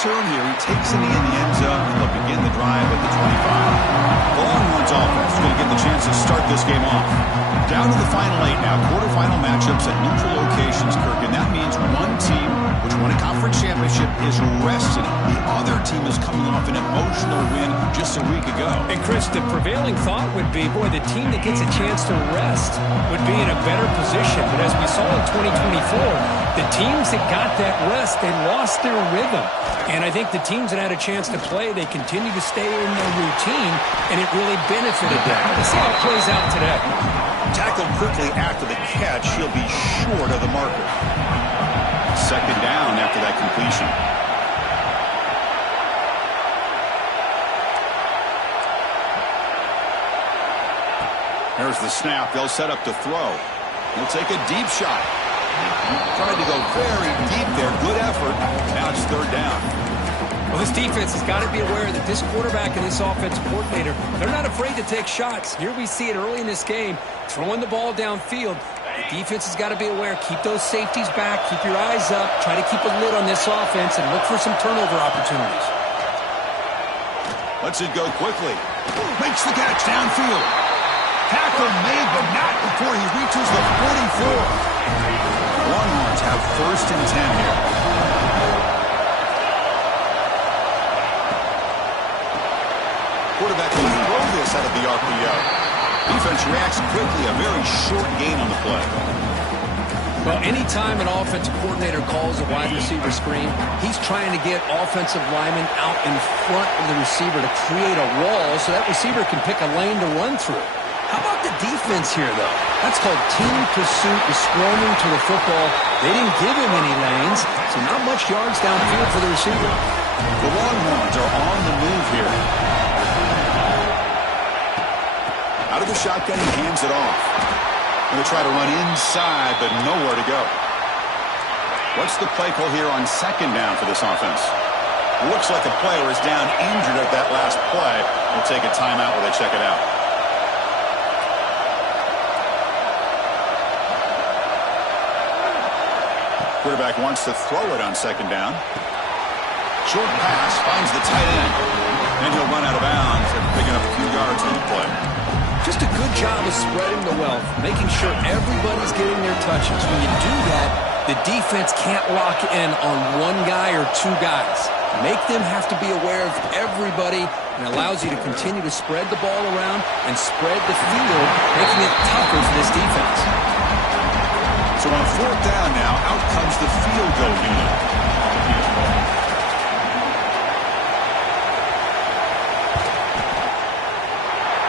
turn here. He takes it in the end zone, and they'll begin the drive at the 25. The Longhorns offense is going to get the chance to start this game off. Down to the final 8 now. Quarterfinal matchups at neutral locations, Kirk, and that means one team which won a conference championship is rested. The other team is coming off an emotional win just a week ago. And Chris, the prevailing thought would be, boy, the team that gets a chance to rest would be in a better position. But as we saw in 2024, the teams that got that rest, they lost their rhythm. And I think the teams that had a chance to play, they continue to stay in their routine, and it really benefited them. Let's see how it plays out today. Tackled quickly after the catch. He'll be short of the marker. Second down after that completion. There's the snap. They'll set up to throw. He'll take a deep shot. Tried to go very deep there. Good effort. Now it's third down. Well, this defense has got to be aware that this quarterback and this offensive coordinator, they're not afraid to take shots. Here we see it early in this game, throwing the ball downfield. The defense has got to be aware. Keep those safeties back. Keep your eyes up. Try to keep a lid on this offense and look for some turnover opportunities. Lets it go quickly. Makes the catch downfield. Tackle made, but not before he reaches the 44. Longhorns have first and 10 here. Quarterback will throw this out of the RPO. Defense reacts quickly. A very short gain on the play. Well, anytime an offensive coordinator calls a wide receiver screen, he's trying to get offensive linemen out in front of the receiver to create a wall so that receiver can pick a lane to run through. How about the defense here, though? That's called team pursuit, the swarming to the football. They didn't give him any lanes, so not much yards downfield for the receiver. The Longhorns are on the move here. Out of the shotgun, he hands it off. Going to try to run inside, but nowhere to go. What's the play call here on second down for this offense? Looks like a player is down injured at that last play. We'll take a timeout while they check it out. Quarterback wants to throw it on second down. Short pass finds the tight end. And he'll run out of bounds and picking up a few yards on the play. Just a good job of spreading the wealth, making sure everybody's getting their touches. When you do that, the defense can't lock in on one guy or two guys. Make them have to be aware of everybody, and allows you to continue to spread the ball around and spread the field, making it tougher for this defense. So on fourth down now, out comes the field goal unit.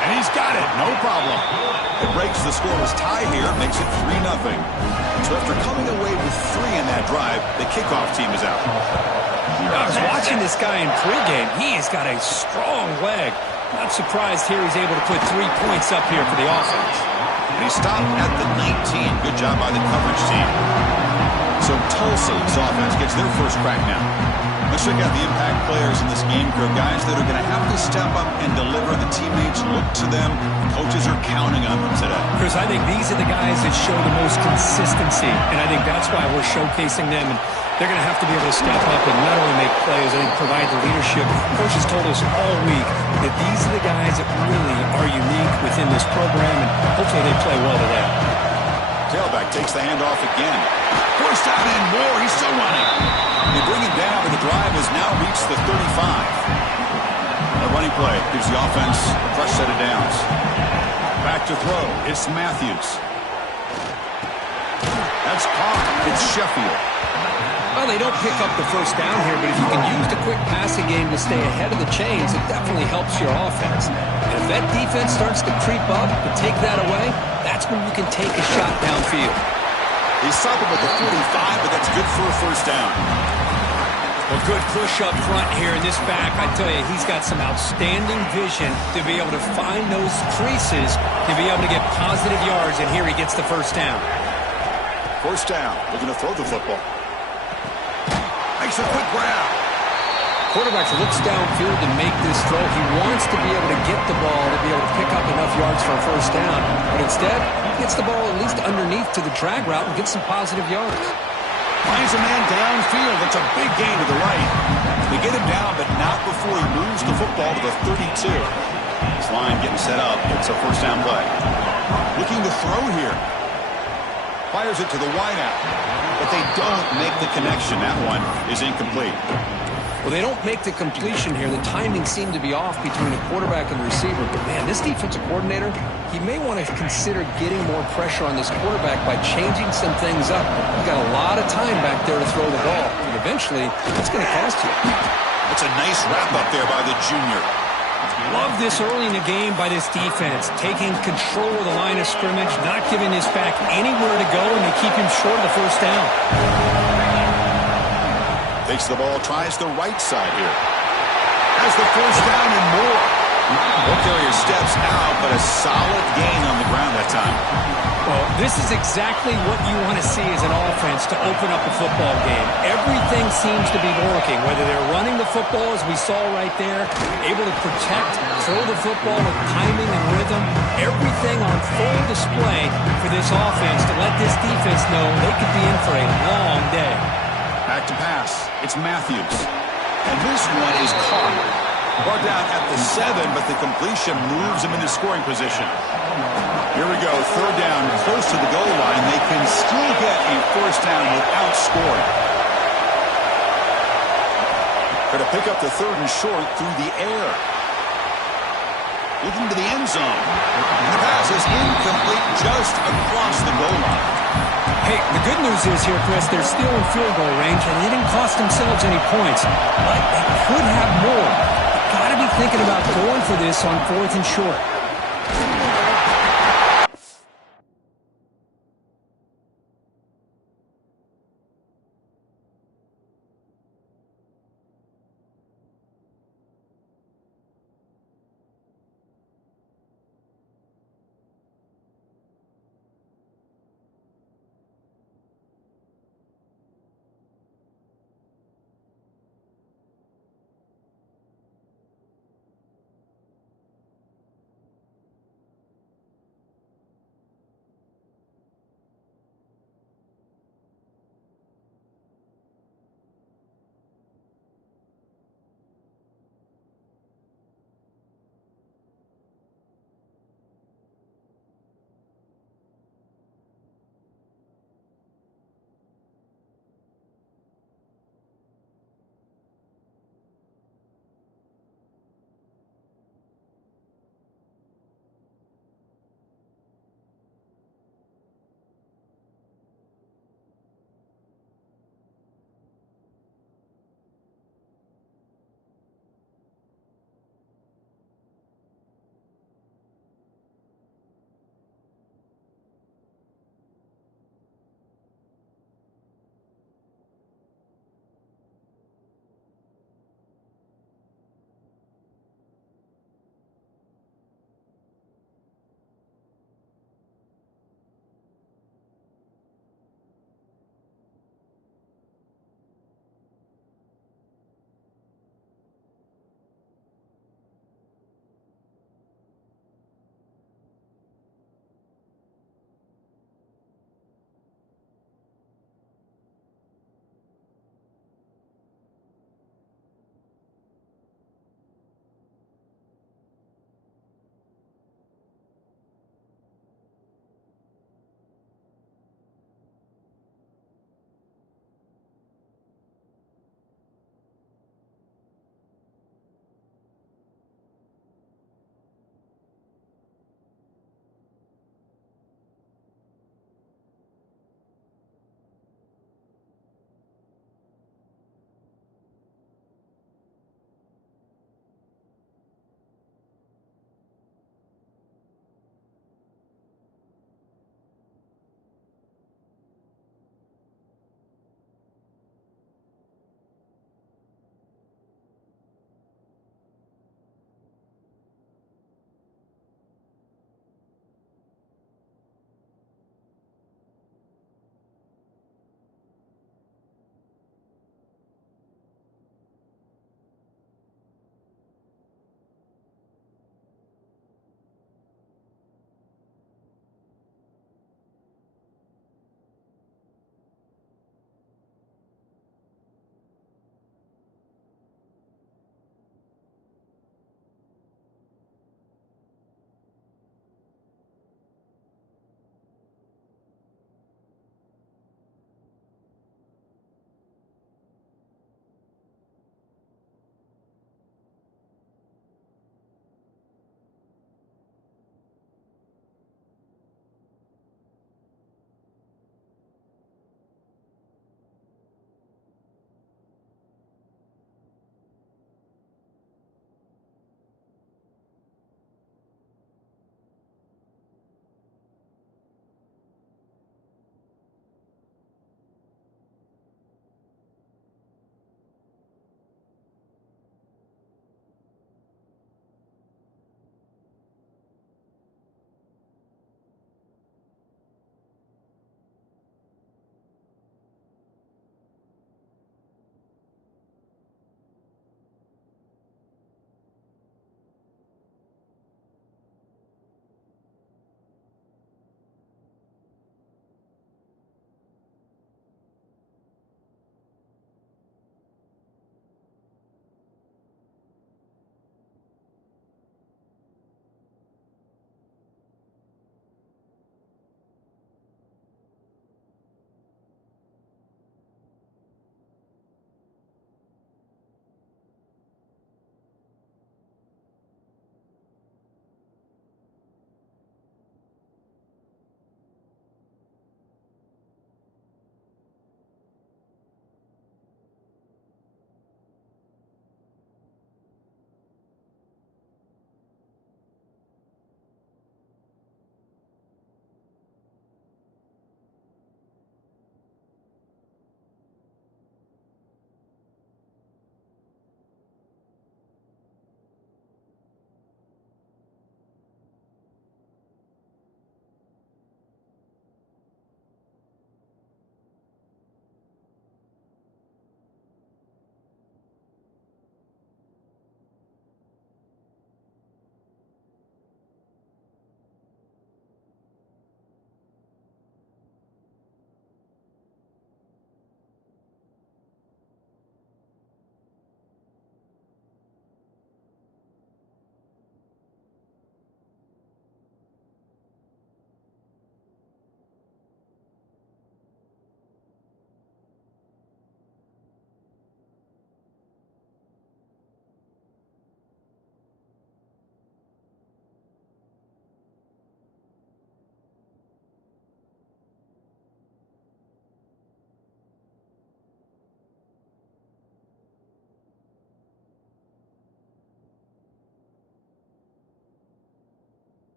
And he's got it, no problem. It breaks the scoreless tie here, makes it 3-0. So after coming away with 3 in that drive, the kickoff team is out. I was watching this guy in pregame. He has got a strong leg. Not surprised here he's able to put 3 points up here for the offense. And he stopped at the 19. Good job by the coverage team. So Tulsa's offense gets their first crack now. Let's check out the impact players in this game crew. Guys that are going to have to step up and deliver. The teammates look to them. Coaches are counting on them today. Chris, I think these are the guys that show the most consistency. And I think that's why we're showcasing them. And they're going to have to be able to step up and not only make plays, I think provide the leadership. Coaches told us all week that these are the guys that really are unique within this program, and hopefully they play well today. Tailback takes the handoff again. Forced out and more. He's still running. They bring him down, but the drive has now reached the 35. A running play gives the offense a fresh set of downs. Back to throw. It's Matthews. That's caught. It's Sheffield. Well, they don't pick up the first down here, but if you can use the quick passing game to stay ahead of the chains, it definitely helps your offense. And if that defense starts to creep up and take that away, that's when you can take a shot downfield. He's stopped him at the 45, but that's good for a first down. Well, good push up front here in this back. I tell you, he's got some outstanding vision to be able to find those creases, to be able to get positive yards, and here he gets the first down. First down, looking to throw the football. Makes a quick grab. Quarterback looks downfield to make this throw. He wants to be able to get the ball to be able to pick up enough yards for a first down. But instead, he gets the ball at least underneath to the drag route and gets some positive yards. Finds a man downfield. It's a big gain to the right. They get him down, but not before he moves the football to the 32. This line getting set up. It's a first down play. Looking to throw here. Fires it to the wideout. But they don't make the connection. That one is incomplete. Well, they don't make the completion here. The timing seemed to be off between the quarterback and the receiver. But, man, this defensive coordinator, he may want to consider getting more pressure on this quarterback by changing some things up. You've got a lot of time back there to throw the ball. And eventually, it's going to cost you. It's a nice wrap-up there by the junior. Love this early in the game by this defense, taking control of the line of scrimmage, not giving this back anywhere to go, and they keep him short of the first down. Takes the ball, tries the right side here. Has the first down and more. Ball carrier steps out, but a solid gain on the ground that time. Well, this is exactly what you want to see as an offense to open up a football game. Everything seems to be working, whether they're running the football, as we saw right there, able to protect, throw the football with timing and rhythm. Everything on full display for this offense to let this defense know they could be in for a long day. Back to pass. It's Matthews. And this one is caught. Brought down at the 7, but the completion moves him into scoring position. Here we go. Third down, close to the goal line. They can still get a first down without scoring. Going to pick up the third and short through the air. Looking to the end zone. And the pass is incomplete just across the goal line. Hey, the good news is here, Chris, they're still in field goal range, and they didn't cost themselves any points. But they could have more. Got to be thinking about going for this on 4th and short.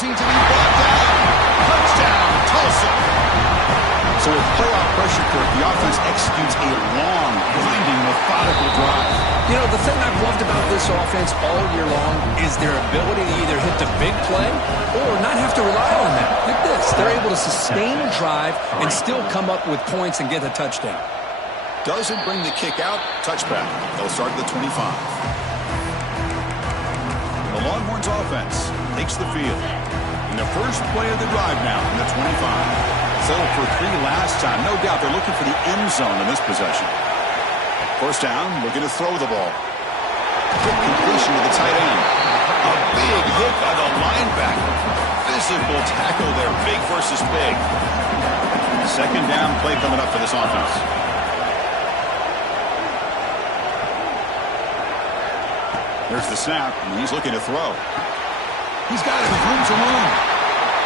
posing to be brought down. Touchdown, Tulsa. So with playoff pressure, Kirk, the offense executes a long, grinding, methodical drive. You know, the thing I've loved about this offense all year long is their ability to either hit the big play or not have to rely on that. Like this, they're able to sustain a drive and still come up with points and get a touchdown. Doesn't bring the kick out. Touchback. They'll start at the 25. The Longhorns offense takes the field. In the first play of the drive now from the 25. Settled for 3 last time. No doubt they're looking for the end zone in this possession. First down, looking to throw the ball. Quick completion to the tight end. A big hit by the linebacker. Physical tackle there, big versus big. Second down play coming up for this offense. There's the snap, and he's looking to throw. He's got it with room to run.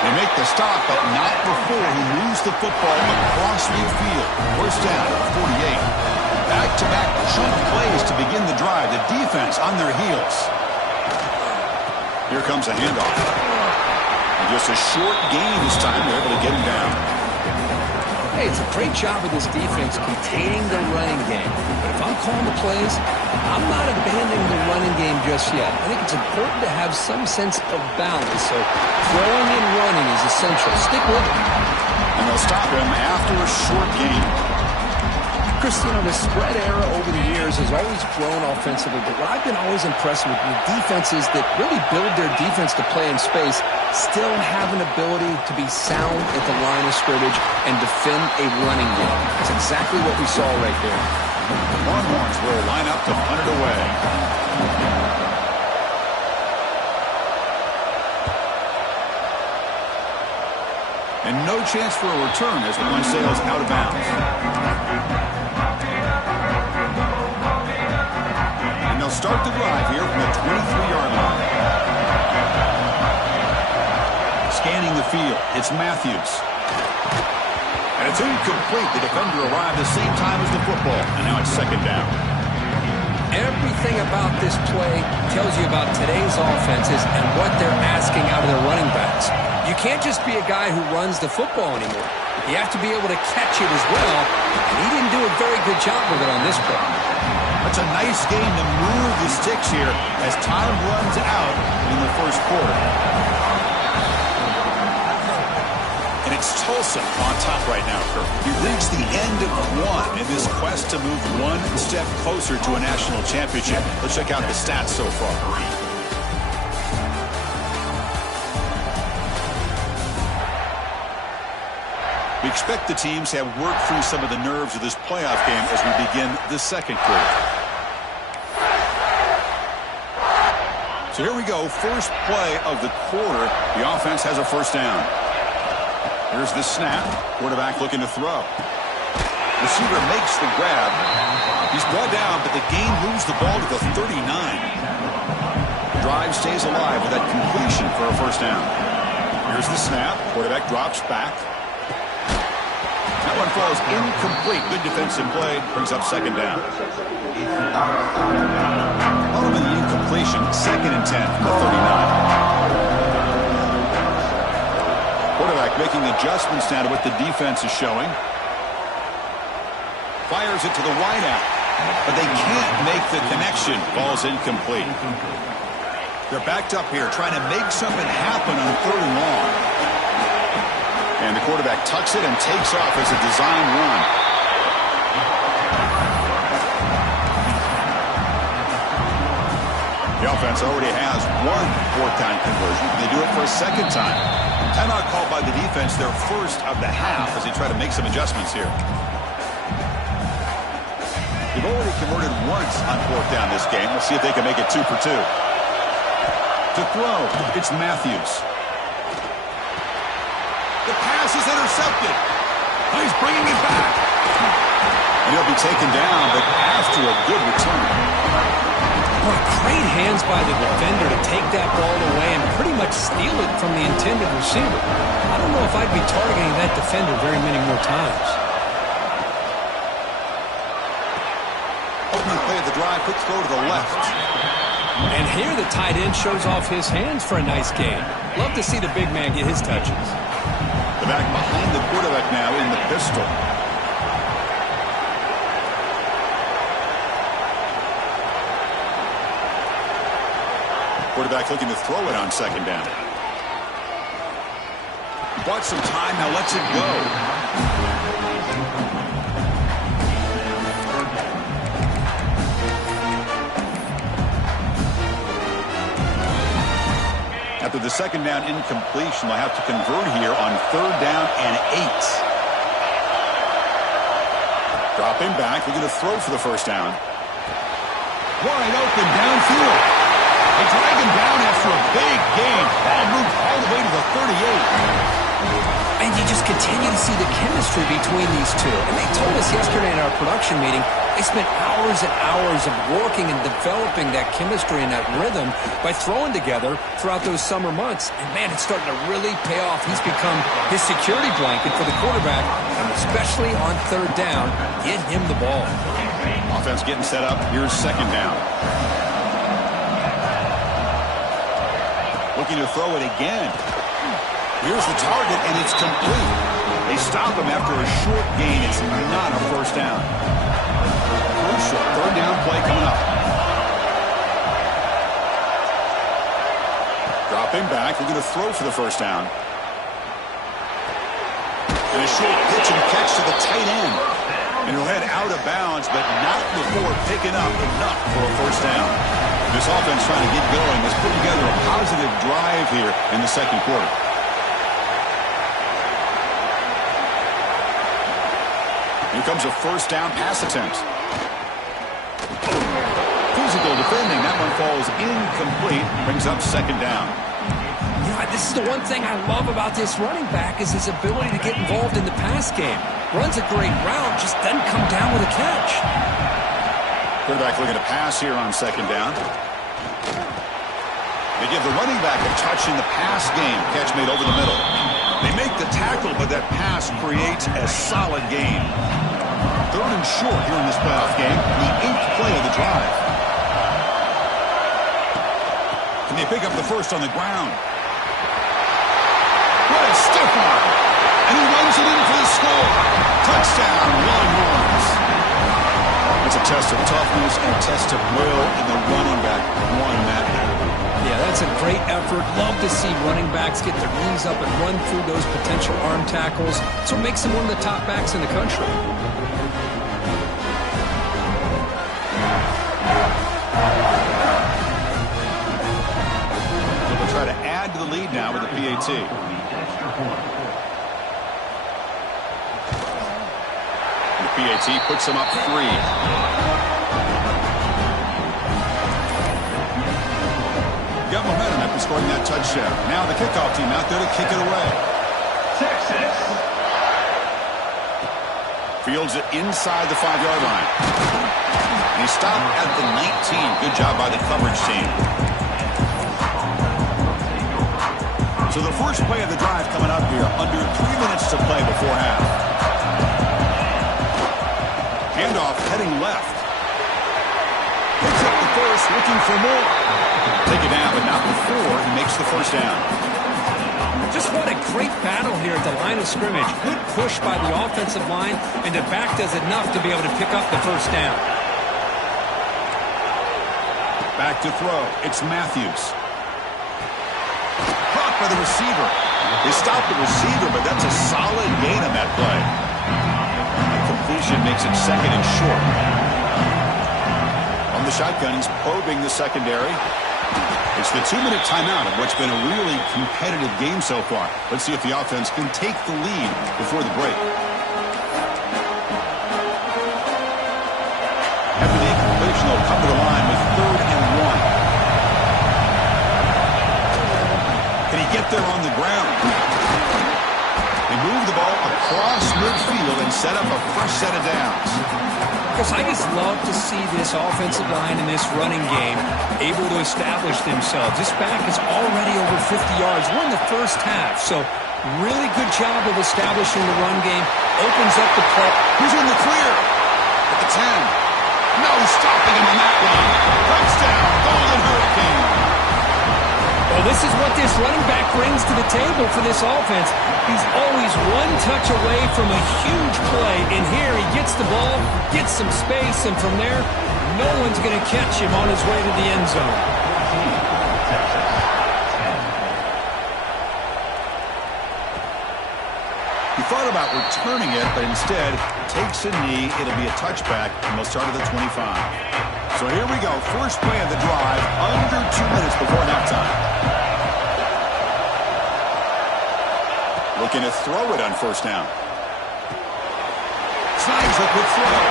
They make the stop, but not before he moves the football across midfield. First down at 48. Back-to-back chunk plays to begin the drive. The defense on their heels. Here comes a handoff. And just a short gain this time. They're able to get him down. Hey, it's a great job of this defense containing the running game. But if I'm calling the plays, I'm not abandoning the running game just yet. I think it's important to have some sense of balance. So throwing and running is essential. Stick with it. And they'll stop him after a short gain. Chris, you know, the spread era over the years has always grown offensively, but what I've been always impressed with defenses that really build their defense to play in space still have an ability to be sound at the line of scrimmage and defend a running game. That's exactly what we saw right there. The Longhorns will line up to punt it away. And no chance for a return as the one sails out of bounds. And they'll start the drive here from the 23-yard line. Scanning the field, it's Matthews. And it's incomplete. The defender arrived the same time as the football. And now it's second down. Everything about this play tells you about today's offenses and what they're asking out of their running backs. You can't just be a guy who runs the football anymore. You have to be able to catch it as well, and he didn't do a very good job of it on this play. That's a nice game to move the sticks here as time runs out in the first quarter. And it's Tulsa on top right now, Kirk. We've reached the end of one in this quest to move one step closer to a national championship. Let's check out the stats so far. We expect the teams to have worked through some of the nerves of this playoff game as we begin the second quarter. So here we go, first play of the quarter. The offense has a first down. Here's the snap. Quarterback looking to throw. Receiver makes the grab. He's brought down, but the gain moves the ball to the 39. Drive stays alive with that completion for a first down. Here's the snap. Quarterback drops back. That one falls incomplete. Good defensive play. Brings up second down. Following the incompletion, second and 10 from the 39. Quarterback making adjustments now to what the defense is showing. Fires it to the wideout, but they can't make the connection. Ball's incomplete. They're backed up here trying to make something happen on third and long. And the quarterback tucks it and takes off as a design run. The offense already has one fourth-down conversion. They do it for a second time. Timeout called by the defense, their first of the half, as they try to make some adjustments here. They've already converted once on fourth down this game. Let's see if they can make it 2 for 2. To throw, it's Matthews. The pass is intercepted. He's bringing it back. And he'll be taken down, but after a good return. What great hands by the defender to take that ball away and pretty much steal it from the intended receiver. I don't know if I'd be targeting that defender very many more times. Opening play of the drive, quick throw to the left. And here the tight end shows off his hands for a nice gain. Love to see the big man get his touches. The back behind the quarterback now in the pistol. Quarterback looking to throw it on second down. Bought some time, now lets it go. After the second down incompletion, they'll have to convert here on third down and 8. Dropping back, looking to throw for the first down. Wide open downfield. They drag him down after a big gain. Ball moved all the way to the 38. And you just continue to see the chemistry between these two. And they told us yesterday in our production meeting, they spent hours and hours of working and developing that chemistry and that rhythm by throwing together throughout those summer months. And, man, it's starting to really pay off. He's become his security blanket for the quarterback, and especially on third down, get him the ball. Offense getting set up. Here's second down. Looking to throw it again. Here's the target, and it's complete. They stop him after a short gain. It's not a first down. Crucial third down play coming up. Dropping back. We're going to throw for the first down. And a short pitch and catch to the tight end. And he'll head out of bounds, but not before picking up enough for a first down. This offense trying to get going has put together a positive drive here in the second quarter. Here comes a first down pass attempt. Physical defending. That one falls incomplete. Brings up second down. You know, this is the one thing I love about this running back is his ability to get involved in the pass game. Runs a great route, just doesn't come down with a catch. Quarterback looking to pass here on second down. They give the running back a touch in the pass game. Catch made over the middle. They make the tackle, but that pass creates a solid gain. Third and short here in this playoff game. The 8th play of the drive. And they pick up the first on the ground. What a stiff arm. And he runs it in for the score. Touchdown, Longhorns. It's a test of toughness and a test of will, and the running back won that battle. Yeah, that's a great effort. Love to see running backs get their knees up and run through those potential arm tackles. That's what makes him one of the top backs in the country. So we'll try to add to the lead now with the PAT. The PAT puts them up 3. Got momentum after scoring that touchdown. Now the kickoff team out there to kick it away. Texas. Fields it inside the 5-yard line. And he stopped at the 19. Good job by the coverage team. So the first play of the drive coming up here. Under 3 minutes to play before half. Handoff heading left. Picks up the first, looking for more. Take it down, but not before he makes the first down. Just what a great battle here at the line of scrimmage. Good push by the offensive line, and the back does enough to be able to pick up the first down. Back to throw. It's Matthews. Caught by the receiver. They stopped the receiver, but that's a solid gain on that play. The completion makes it second and short. On the shotgun, he's probing the secondary. It's the 2-minute timeout of what's been a really competitive game so far. Let's see if the offense can take the lead before the break. After the incompletion, they'll come to the line with 3rd and 1. Can he get there on the ground? They move the ball across midfield and set up a fresh set of downs. Because I just love to see this offensive line and this running game able to establish themselves. This back is already over 50 yards. We're in the first half, so really good job of establishing the run game. Opens up the play. He's in the clear at the 10. No stopping him on that one. Touchdown, Golden Hurricane. Well, this is what this running back brings to the table for this offense. He's always one touch away from a huge play. And here he gets the ball, gets some space, and from there, no one's going to catch him on his way to the end zone. He thought about returning it, but instead takes a knee. It'll be a touchback, and they'll start at the 25. So here we go. First play of the drive, under 2 minutes before halftime. Looking to throw it on first down. Snags a quick throw.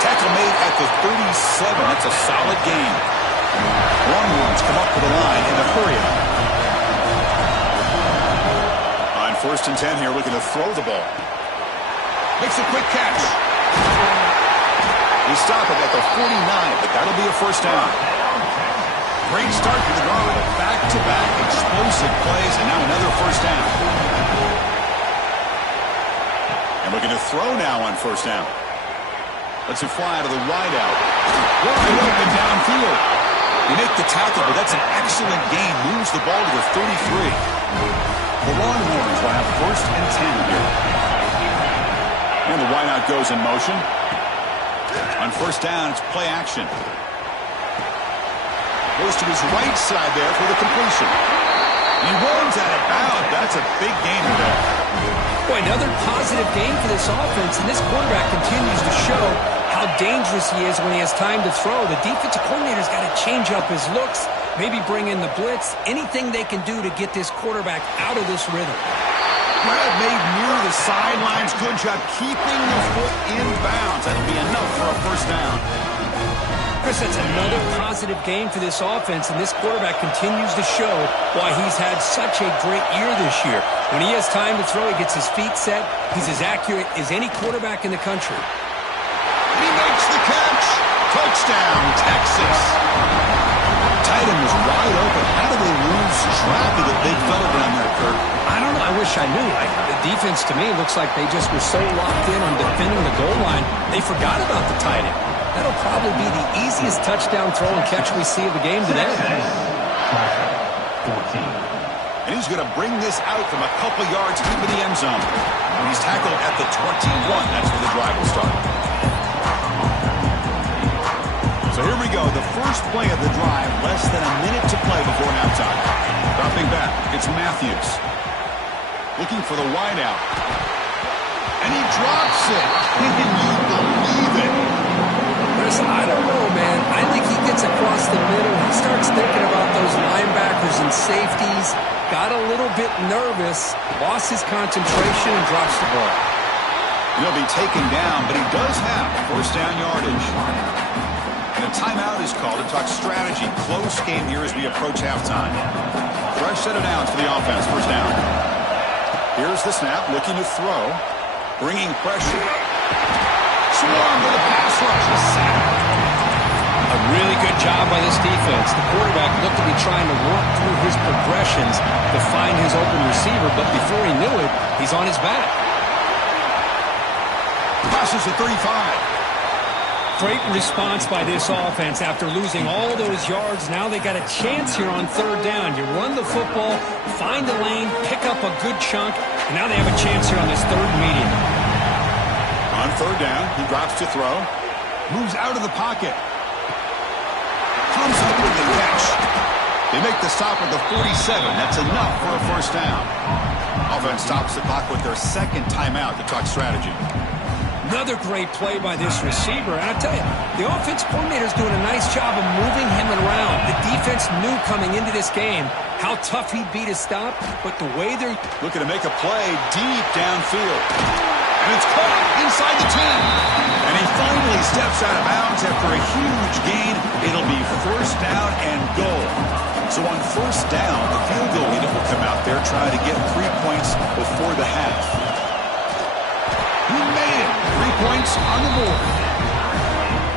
Tackle made at the 37. That's a solid gain. Longhorns come up to the line in a hurry up. On first and 10 here, looking to throw the ball. Makes a quick catch. He stopped it at the 49, but that'll be a first down. Great start for the guard. Back-to-back explosive plays, and now another first down. And looking to throw now on first down. Lets it fly to the wide out. Wide open downfield. You make the tackle, but that's an excellent gain. Moves the ball to the 33. The Longhorns will have first and 10 here. And the wide out goes in motion. On first down, it's play action. Goes to his right side there for the completion. He runs out of bounds. That's a big gain there. Boy, another positive game for this offense, and this quarterback continues to show how dangerous he is when he has time to throw. The defensive coordinator's got to change up his looks, maybe bring in the blitz, anything they can do to get this quarterback out of this rhythm. Grab made near the sidelines. Good job keeping the foot in bounds. That'll be enough for a first down. Chris, that's another positive game for this offense, and this quarterback continues to show why he's had such a great year this year. When he has time to throw, he gets his feet set. He's as accurate as any quarterback in the country. He makes the catch. Touchdown, Texas. Tight end was wide open. How do they lose track of the big fella down there, Kirk? I don't know. I wish I knew. The defense, to me, looks like they just were so locked in on defending the goal line, they forgot about the tight end. That'll probably be the easiest touchdown throw and catch we see of the game today. And he's going to bring this out from a couple yards into the end zone. And he's tackled at the 21. That's where the drive will start. So here we go. The first play of the drive. Less than a minute to play before halftime. Dropping back. It's Matthews. Looking for the wide out. And he drops it. Can you believe it? I don't know, man. I think he gets across the middle. He starts thinking about those linebackers and safeties. Got a little bit nervous. Lost his concentration and drops the ball. He'll be taken down, but he does have first down yardage. And a timeout is called to talk strategy. Close game here as we approach halftime. Fresh set of downs for the offense. First down. Here's the snap. Looking to throw. Bringing pressure. Swarm to the pass rush. A really good job by this defense. The quarterback looked to be trying to work through his progressions to find his open receiver, but before he knew it, he's on his back. Passes at 35. Great response by this offense after losing all those yards. Now they got a chance here on third down. You run the football, find a lane, pick up a good chunk, and now they have a chance here on this third medium. On third down, he drops to throw. Moves out of the pocket. Comes up with the catch. They make the stop at the 47. That's enough for a first down. Offense stops the clock with their second timeout to talk strategy. Another great play by this receiver. And I tell you, the offense coordinator is doing a nice job of moving him around. The defense knew coming into this game how tough he'd be to stop, but the way they're looking to make a play deep downfield. And it's caught inside the 10. And he finally steps out of bounds after a huge gain. It'll be first down and goal. So on first down, the field goal unit will come out there trying to get 3 points before the half. He made it. 3 points on the board.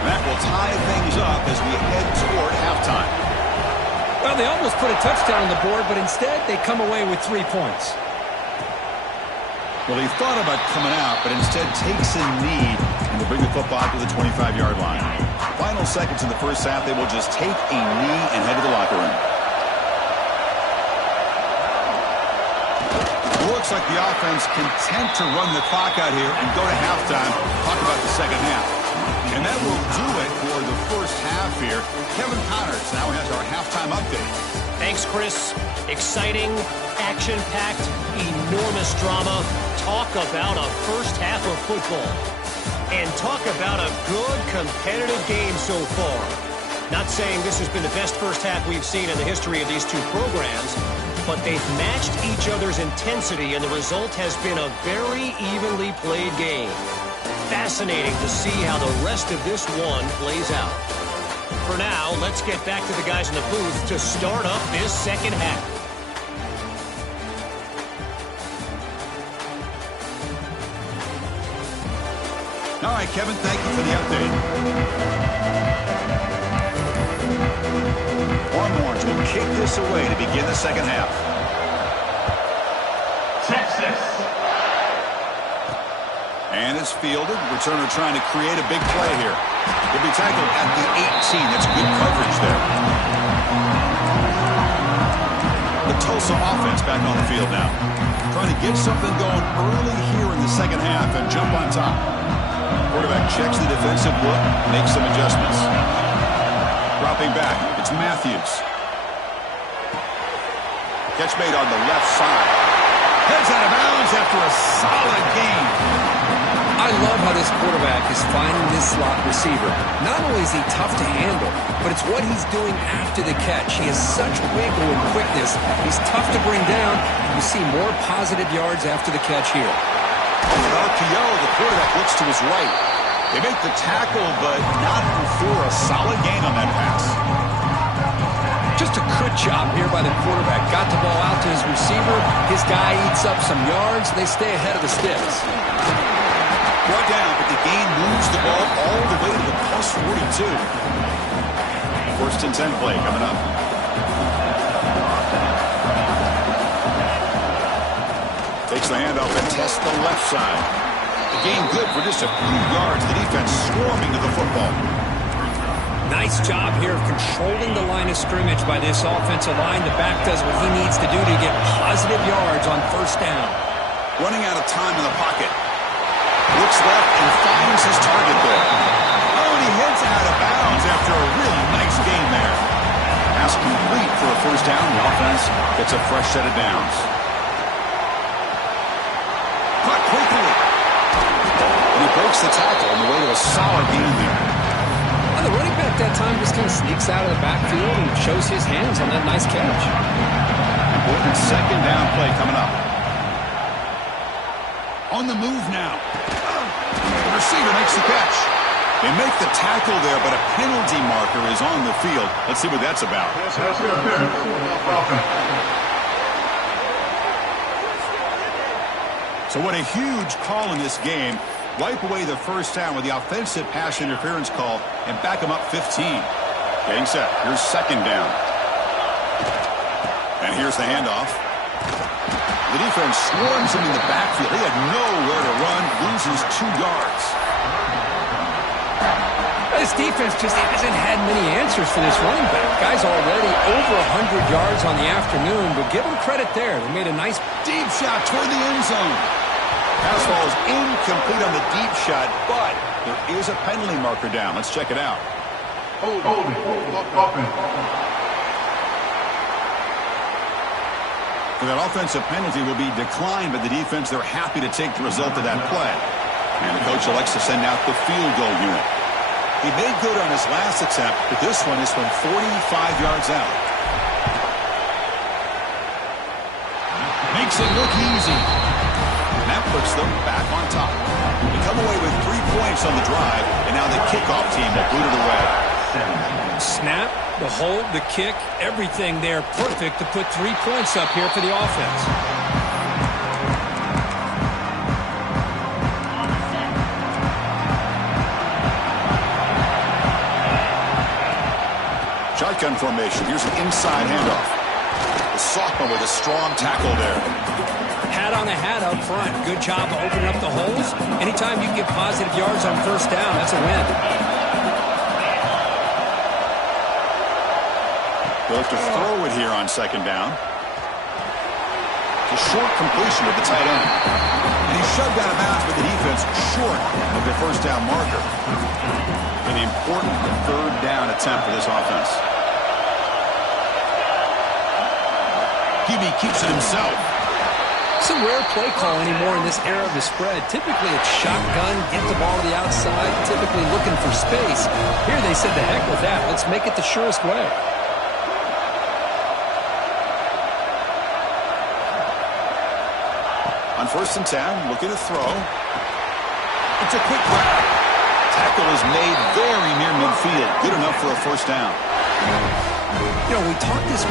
That will tie things up as we head toward halftime. Well, they almost put a touchdown on the board, but instead they come away with 3 points. Well, he thought about coming out, but instead takes a knee and will bring the football to the 25-yard line. Final seconds in the first half, they will just take a knee and head to the locker room. looks like the offense content to run the clock out here and go to halftime. Talk about the second half. And that will do it for the first half here. Kevin Connors now has our halftime update. Thanks, Chris. Exciting, action-packed, enormous drama. Talk about a first half of football. And talk about a good, competitive game so far. Not saying this has been the best first half we've seen in the history of these two programs, but they've matched each other's intensity, and the result has been a very evenly played game. Fascinating to see how the rest of this one plays out. For now, let's get back to the guys in the booth to start up this second half. All right, Kevin, thank you for the update. Longhorns will kick this away to begin the second half. Texas. And it's fielded. Returner trying to create a big play here. He'll be tackled at the 18. That's good coverage there. The Tulsa offense back on the field now. Trying to get something going early here in the second half and jump on top. Quarterback checks the defensive look, makes some adjustments. Dropping back, it's Matthews. Catch made on the left side. Heads out of bounds after a solid gain. I love how this quarterback is finding this slot receiver. Not only is he tough to handle, but it's what he's doing after the catch. He has such wiggle and quickness. He's tough to bring down. You see more positive yards after the catch here. With RPO, the quarterback looks to his right. They make the tackle, but not before a solid gain on that pass. Just a good job here by the quarterback. Got the ball out to his receiver. His guy eats up some yards. They stay ahead of the sticks. Brought down, but the gain moves the ball all the way to the plus 42. First and 10 play coming up. Takes the handoff and tests the left side. The gain good for just a few yards. The defense swarming to the football. Nice job here of controlling the line of scrimmage by this offensive line. The back does what he needs to do to get positive yards on first down. Running out of time in the pocket. Looks left and finds his target there. Oh, and he heads out of bounds after a really nice gain there. Pass complete for a first down. The offense gets a fresh set of downs. Caught quickly. And he breaks the tackle on the way to a solid gain there. The running back that time just kind of sneaks out of the backfield and shows his hands on that nice catch. Important second down play coming up. On the move now. The receiver makes the catch. They make the tackle there, but a penalty marker is on the field. Let's see what that's about. So what a huge call in this game. Wipe away the first down with the offensive pass interference call and back them up 15. Getting set. Here's second down. And here's the handoff. The defense swarms him in the backfield. He had nowhere to run, loses 2 yards. This defense just hasn't had many answers for this running back. Guy's already over 100 yards on the afternoon, but give him credit there. They made a nice Deep shot toward the end zone. Pass ball is incomplete on the deep shot, but there is a penalty marker down. Let's check it out. Hold it. So that offensive penalty will be declined by the defense. They're happy to take the result of that play. And the coach elects to send out the field goal unit. He made good on his last attempt, but this one is from 45 yards out. Makes it look easy. And that puts them back on top. They come away with 3 points on the drive, and now the kickoff team will boot it away. snap, the hold, the kick, everything there perfect to put 3 points up here for the offense. Shotgun formation. Here's an inside handoff. The sophomore with a strong tackle there. Hat on a hat up front. Good job of opening up the holes. Anytime you can get positive yards on first down, that's a win. They'll have to throw it here on second down. It's a short completion to the tight end. And he's shoved out of bounds with the defense short of the first down marker. An important third down attempt for this offense. QB keeps it himself. It's a rare play call anymore in this era of the spread. Typically, it's shotgun, get the ball to the outside, typically looking for space. Here they said, the heck with that. Let's make it the surest way. On 1st and 10, looking to throw. It's a quick grab. Tackle is made very near midfield. Good enough for a first down. You know, we talked this...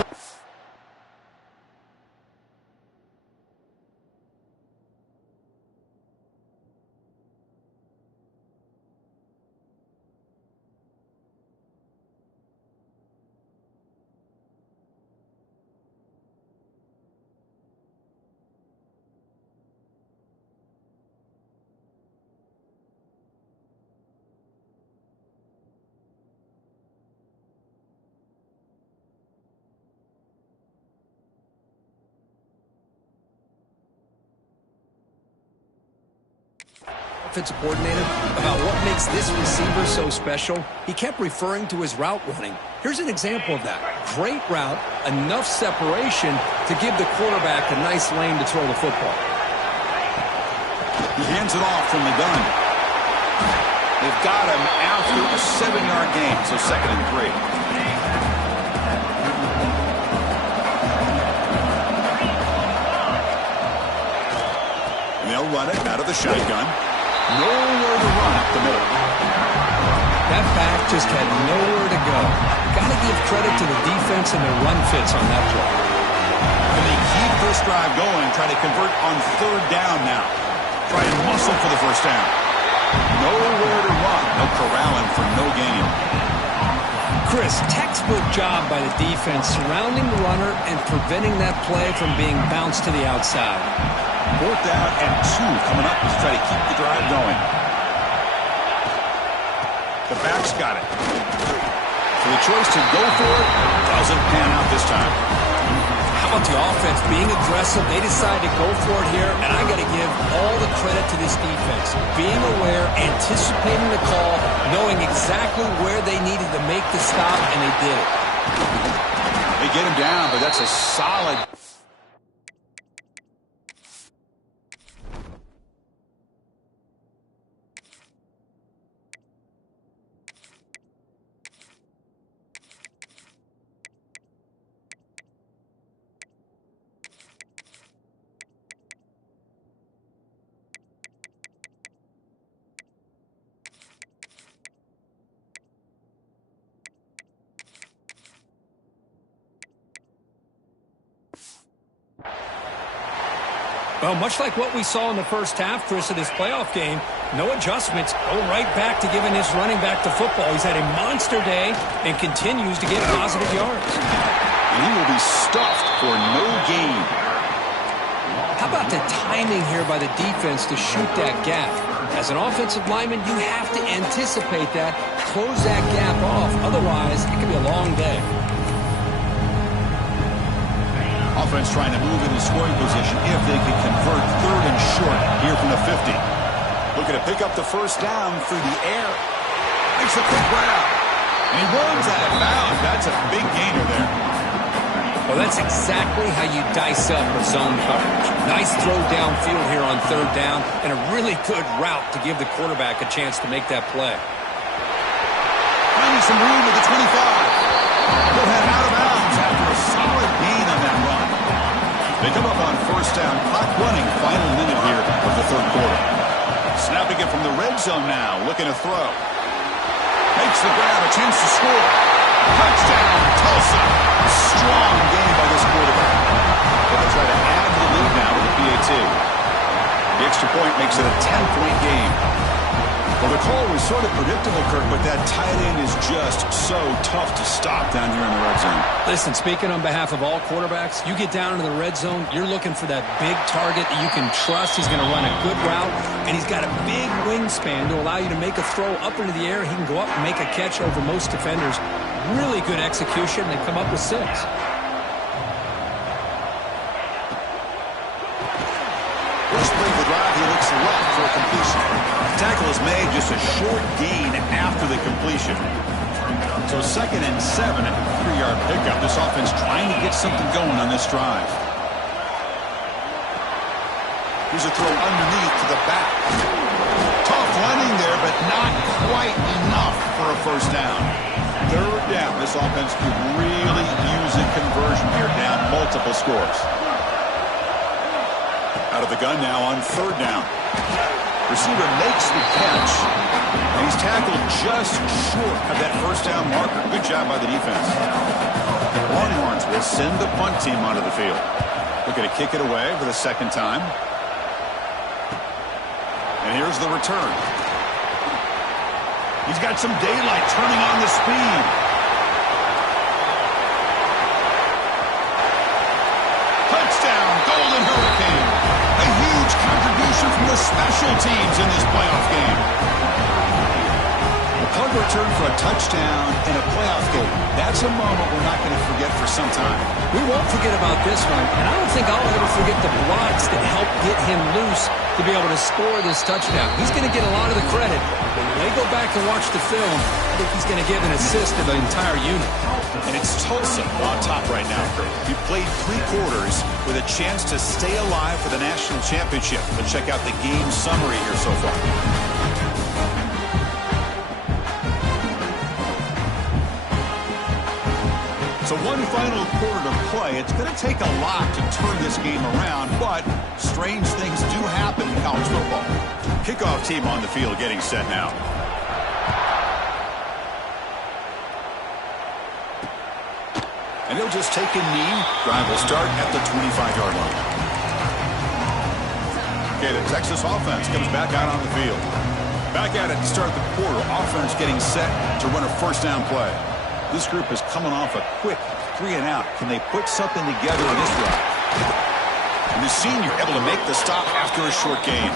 offensive coordinator about what makes this receiver so special. He kept referring to his route running. Here's an example of that. Great route, enough separation to give the quarterback a nice lane to throw the football. He hands it off from the gun. They've got him after a 7-yard gain, so 2nd and 3. They'll run it out of the shotgun. Nowhere to run up the middle. That back just had nowhere to go. Got to give credit to the defense and their run fits on that play. And they keep this drive going, trying to convert on 3rd down now. Try and muscle for the first down. Nowhere to run. No corralling for no gain. Chris, textbook job by the defense surrounding the runner and preventing that play from being bounced to the outside. 4th down and 2 coming up to try to keep the drive going. The back's got it. So the choice to go for it doesn't pan out this time. How about the offense being aggressive? They decide to go for it here, and I got to give all the credit to this defense. Being aware, anticipating the call, knowing exactly where they needed to make the stop, and they did it. They get him down, but that's a solid... Well, much like what we saw in the first half, Chris, of this playoff game, no adjustments. Go right back to giving his running back the football. He's had a monster day and continues to get positive yards. And he will be stuffed for no gain. How about the timing here by the defense to shoot that gap? As an offensive lineman, you have to anticipate that, close that gap off. Otherwise, it could be a long day. Offense trying to move into scoring position if they can convert 3rd and short here from the 50. Looking to pick up the first down through the air. Makes a quick grab. And he runs out of bounds. That's a big gainer there. Well, that's exactly how you dice up a zone coverage. Nice throw downfield here on 3rd down, and a really good route to give the quarterback a chance to make that play. Finding some room at the 25. He'll head out of bounds after a solid gain on that run. They come up on 1st down, clock running, final minute here of the 3rd quarter. Snapping it from the red zone now, looking to throw. Makes the grab, a chance to score. Touchdown, Tulsa. Strong game by this quarterback. They'll try to add to the lead now with the PAT. The extra point makes it a 10-point game. Well, the call was sort of predictable, Kirk, but that tight end is just so tough to stop down here in the red zone. Listen, speaking on behalf of all quarterbacks, you get down into the red zone, you're looking for that big target that you can trust. He's going to run a good route, and he's got a big wingspan to allow you to make a throw up into the air. He can go up and make a catch over most defenders. Really good execution. They come up with 6. for a completion. The tackle is made, just a short gain after the completion. So 2nd and 7, a 3-yard pickup. This offense trying to get something going on this drive. Here's a throw underneath to the back. Tough running there, but not quite enough for a first down. 3rd down. This offense could really use a conversion here, down multiple scores. Out of the gun now on 3rd down. Receiver makes the catch. And he's tackled just short of that first down marker. Good job by the defense. Longhorns will send the punt team onto the field. Looking to kick it away for the 2nd time. And here's the return. He's got some daylight, turning on the speed. Touchdown, Golden Hurricane. A huge contribution from the special teams in this playoff game. A punt return for a touchdown in a playoff game. That's a moment we're not going to forget for some time. We won't forget about this one, and I don't think I'll ever forget the blocks that helped get him loose to be able to score this touchdown. He's going to get a lot of the credit. When they go back and watch the film, I think he's going to give an assist to the entire unit. And it's Tulsa on top right now. He played 3 quarters with a chance to stay alive for the national championship. Let's check out the game summary here so far. So one final quarter to play. It's going to take a lot to turn this game around, but strange things do happen in college football. Kickoff team on the field getting set now. And he'll just take a knee. Drive will start at the 25-yard line. Okay, the Texas offense comes back out on the field. Back at it to start the quarter. Offense getting set to run a first down play. This group is coming off a quick 3-and-out. Can they put something together in this drive? And the senior able to make the stop after a short gain.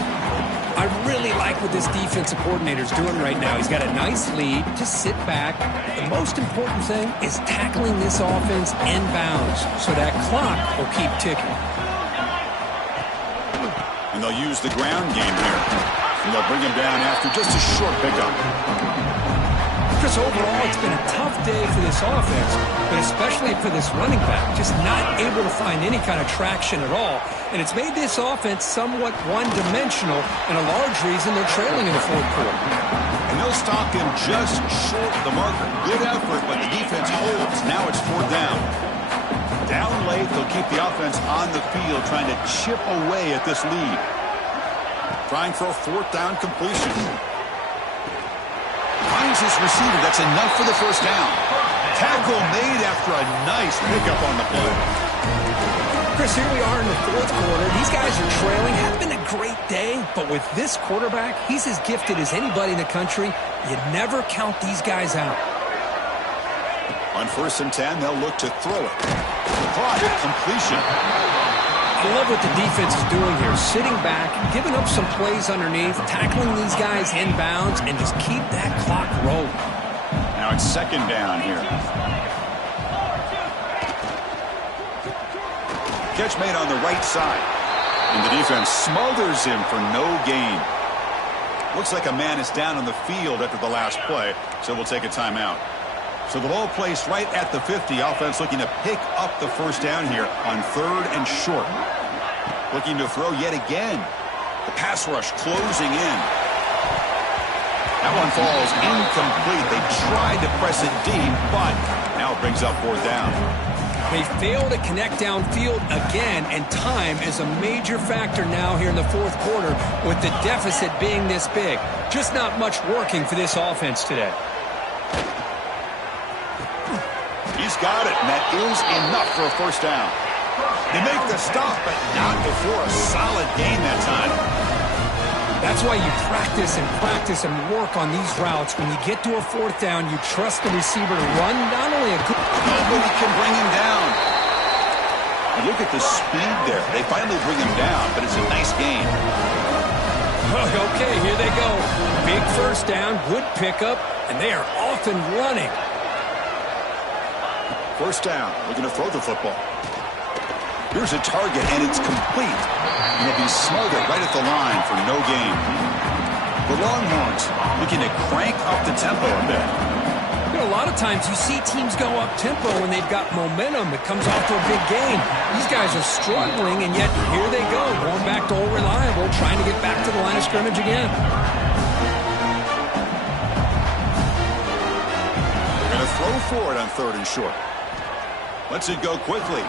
I really like what this defensive coordinator is doing right now. He's got a nice lead. Just sit back. The most important thing is tackling this offense inbounds so that clock will keep ticking. And they'll use the ground game here. And they'll bring him down after just a short pickup. Chris, overall, it's been a tough day for this offense, but especially for this running back, just not able to find any kind of traction at all. And it's made this offense somewhat one-dimensional, and a large reason they're trailing in the 4th quarter. And they'll stop him just short of the marker. Good effort, but the defense holds. Now it's 4th down. Down late, they'll keep the offense on the field, trying to chip away at this lead. Trying for a 4th down completion. Finds his receiver. That's enough for the first down. Tackle made after a nice pickup on the play. Chris, here we are in the 4th quarter. These guys are trailing. It's been a great day, but with this quarterback, he's as gifted as anybody in the country. You never count these guys out. On 1st and 10, they'll look to throw it. Caught. Completion. I love what the defense is doing here. Sitting back, giving up some plays underneath, tackling these guys inbounds, and just keep that clock rolling. Now it's 2nd down here. Catch made on the right side. And the defense smothers him for no gain. Looks like a man is down on the field after the last play, so we'll take a timeout. So the ball placed right at the 50. Offense looking to pick up the first down here on 3rd and short. Looking to throw yet again. The pass rush closing in. That one falls incomplete. They tried to press it deep, but now it brings up 4th down. They fail to connect downfield again, and time is a major factor now here in the 4th quarter with the deficit being this big. Just not much working for this offense today. He's got it, and that is enough for a first down. They make the stop, but not before a solid gain that time. That's why you practice and work on these routes. When you get to a 4th down, you trust the receiver to run not only a good... Nobody can bring him down. And look at the speed there. They finally bring him down, but it's a nice gain. Okay, here they go. Big first down, good pickup, and they are off and running. First down, looking to throw the football. Here's a target, and it's complete. And it'll be smothered right at the line for no gain. The Longhorns looking to crank up the tempo a bit. You know, a lot of times you see teams go up-tempo when they've got momentum. It comes off to a big game. These guys are struggling, and yet here they go, going back to old reliable, trying to get back to the line of scrimmage again. They're going to throw for it on 3rd and short. Lets it go quickly.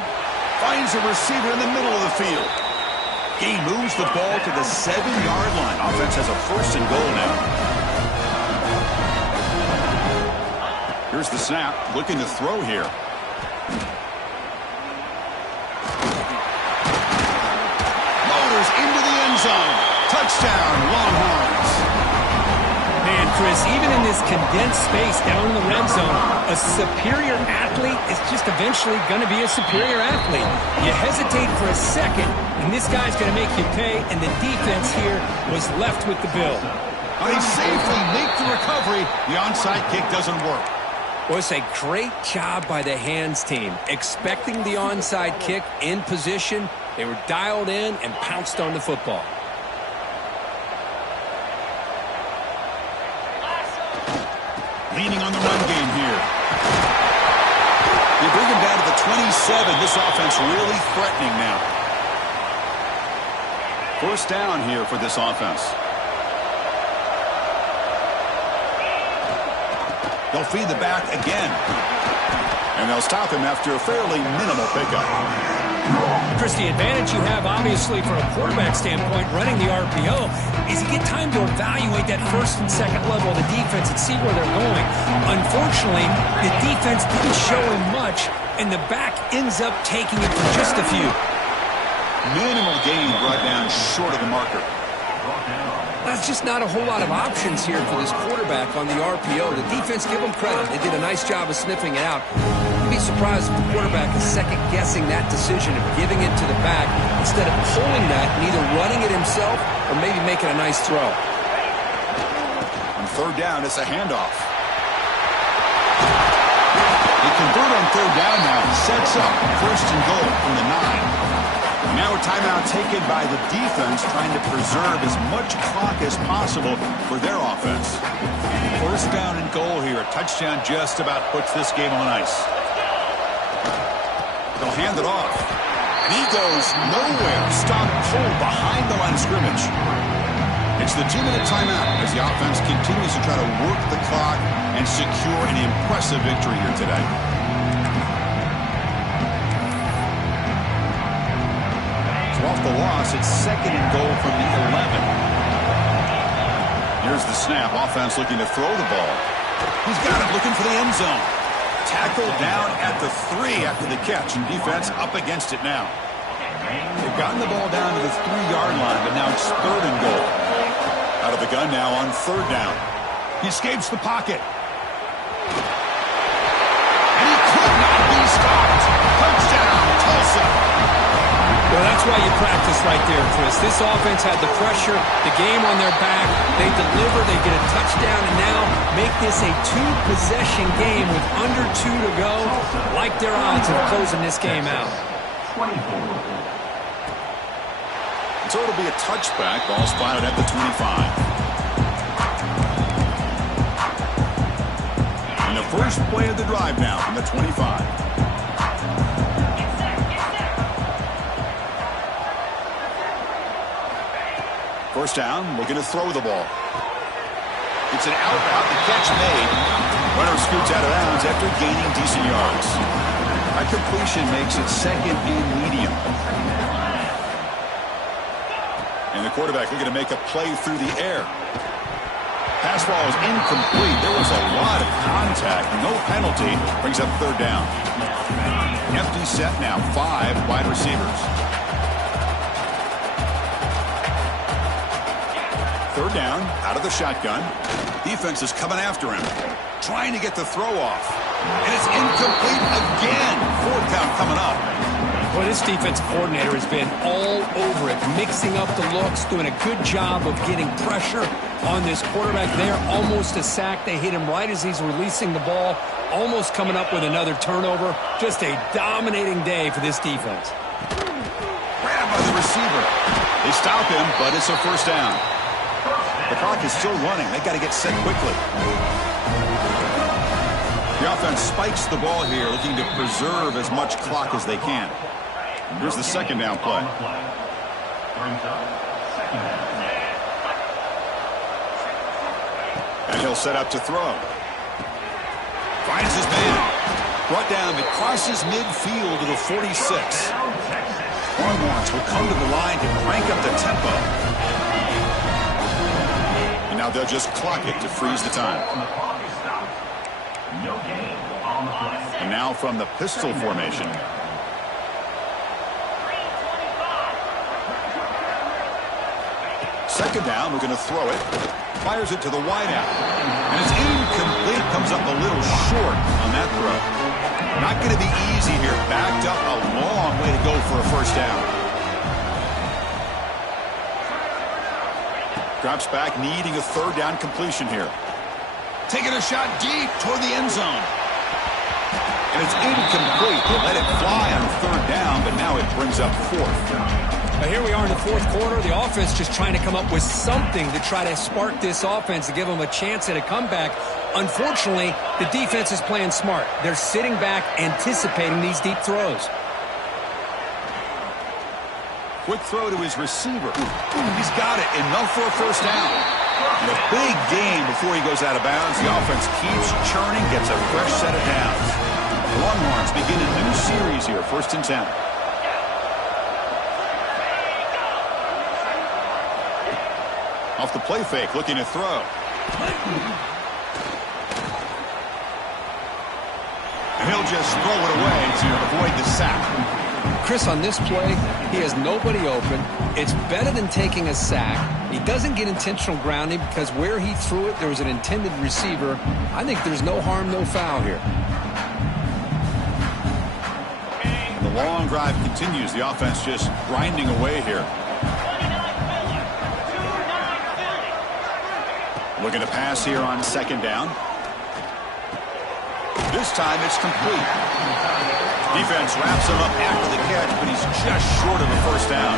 Finds a receiver in the middle of the field. He moves the ball to the 7-yard line. Offense has a 1st and goal now. Here's the snap. Looking to throw here. Motors into the end zone. Touchdown, Longhorns. Man, Chris, even in this condensed space down in the red zone, a superior athlete is just eventually going to be a superior athlete. You hesitate for a second, and this guy's going to make you pay, and the defense here was left with the bill. They safely make the recovery. The onside kick doesn't work. Well, it's a great job by the hands team. Expecting the onside kick in position, they were dialed in and pounced on the football. Leaning on the run game here. They bring him down to the 27. This offense really threatening now. 1st down here for this offense. They'll feed the back again. And they'll stop him after a fairly minimal pickup. Chris, the advantage you have, obviously, from a quarterback standpoint, running the RPO, is you get time to evaluate that 1st and 2nd level of the defense and see where they're going. Unfortunately, the defense didn't show him much, and the back ends up taking it for just a few. Minimal gain brought down short of the marker. That's just not a whole lot of options here for this quarterback on the RPO. The defense, give them credit. They did a nice job of sniffing it out. You'd be surprised if the quarterback is second-guessing that decision of giving it to the back instead of pulling that and either running it himself or maybe making a nice throw. On 3rd down, it's a handoff. They convert on 3rd down now. Sets up 1st and goal from the 9. Now a timeout taken by the defense, trying to preserve as much clock as possible for their offense. 1st down and goal here. A touchdown just about puts this game on ice. They'll hand it off. And he goes nowhere. Stop pulled behind the line of scrimmage. It's the 2-minute timeout as the offense continues to try to work the clock and secure an impressive victory here today. Off the loss, it's 2nd and goal from the 11. Here's the snap. Offense looking to throw the ball. He's got it, looking for the end zone. Tackled down at the 3 after the catch, and defense up against it now. They've gotten the ball down to the 3-yard line, but now it's 3rd and goal. Out of the gun now on 3rd down. He escapes the pocket. And he could not be stopped. Touchdown, Tulsa. Well, that's why you practice right there, Chris. This offense had the pressure, the game on their back. They deliver, they get a touchdown, and now make this a 2-possession game with under 2 to go. Like their odds of closing this game out. So it'll be a touchback. Ball spotted at the 25. And the first play of the drive now from the 25. 1st down, looking to throw the ball. It's an out route, the catch made. Runner scoots out of bounds after gaining decent yards. That completion makes it 2nd and medium. And the quarterback looking to make a play through the air. Pass ball is incomplete. There was a lot of contact. No penalty. Brings up 3rd down. Empty set now. 5 wide receivers. 3rd down, out of the shotgun. Defense is coming after him, trying to get the throw off. And it's incomplete again. 4th down coming up. Well, this defense coordinator has been all over it, mixing up the looks, doing a good job of getting pressure on this quarterback there. Almost a sack. They hit him right as he's releasing the ball, almost coming up with another turnover. Just a dominating day for this defense. They stop him, but it's a first down. The clock is still running. They got to get set quickly. The offense spikes the ball here, looking to preserve as much clock as they can. Here's the second down play. And he'll set up to throw. Finds his man. Brought down. It crosses midfield to the 46. Longhorns will come to the line to crank up the tempo. And now they'll just clock it to freeze the time. And now from the pistol formation. Second down, we're going to throw it. Fires it to the wideout. And it's incomplete. Comes up a little short on that throw. Not going to be easy here. Backed up a long way to go for a first down. Drops back, needing a third down completion here. Taking a shot deep toward the end zone. And it's incomplete. They let it fly on third down, but now it brings up fourth. Now here we are in the fourth quarter. The offense just trying to come up with something to try to spark this offense to give them a chance at a comeback. Unfortunately, the defense is playing smart. They're sitting back, anticipating these deep throws. Quick throw to his receiver. He's got it. Enough for a first down. And a big gain before he goes out of bounds. The offense keeps churning, gets a fresh set of downs. The Longhorns begin a new series here, 1st and 10. Off the play fake, looking to throw. And he'll just throw it away to avoid the sack. Chris, on this play, he has nobody open. It's better than taking a sack. He doesn't get intentional grounding because where he threw it, there was an intended receiver. I think there's no harm, no foul here. The long drive continues. The offense just grinding away here. Looking to pass here on second down. This time it's complete. Defense wraps him up after the catch, but he's just short of a first down.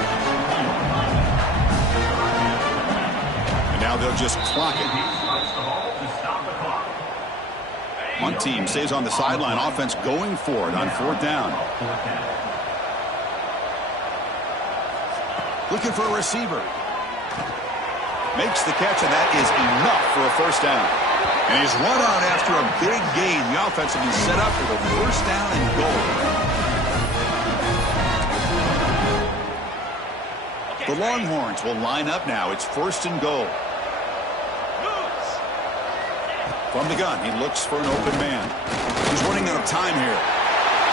And now they'll just clock it. One team stays on the sideline. Offense going for it on fourth down. Looking for a receiver. Makes the catch, and that is enough for a first down. And he's run out after a big gain. The offense will be set up for the first down and goal. The Longhorns will line up now. It's 1st and goal. From the gun, he looks for an open man. He's running out of time here.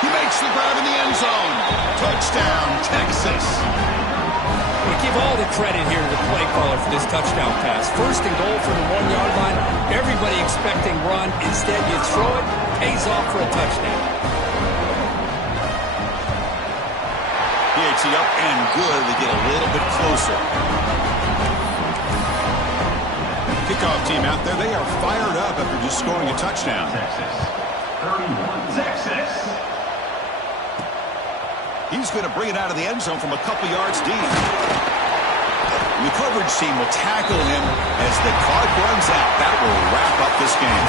He makes the grab in the end zone. Touchdown, Texas. We give all the credit here to the play caller for this touchdown pass. 1st and goal from the 1-yard line. Everybody expecting run. Instead, you throw it, pays off for a touchdown. PAT up and good. They get a little bit closer. Kickoff team out there. They are fired up after just scoring a touchdown. Texas. 31, Texas. He's going to bring it out of the end zone from a couple yards deep. The coverage team will tackle him as the clock runs out. That will wrap up this game.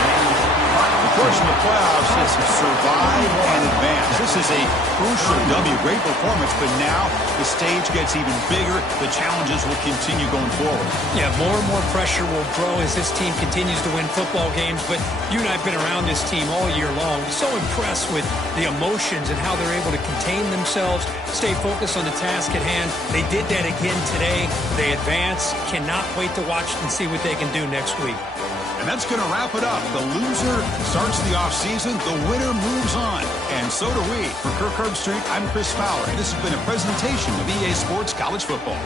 Of course, in the playoffs, it's survive and advance. This is a crucial W. Great performance, but now the stage gets even bigger. The challenges will continue going forward. Yeah, more and more pressure will grow as this team continues to win football games. But you and I have been around this team all year long. So impressed with the emotions and how they're able to contain themselves, stay focused on the task at hand. They did that again today. They advance. Cannot wait to watch and see what they can do next week. And that's going to wrap it up. The loser starts the offseason. The winner moves on. And so do we. For Kirk Herbstreit, I'm Chris Fowler. And this has been a presentation of EA Sports College Football.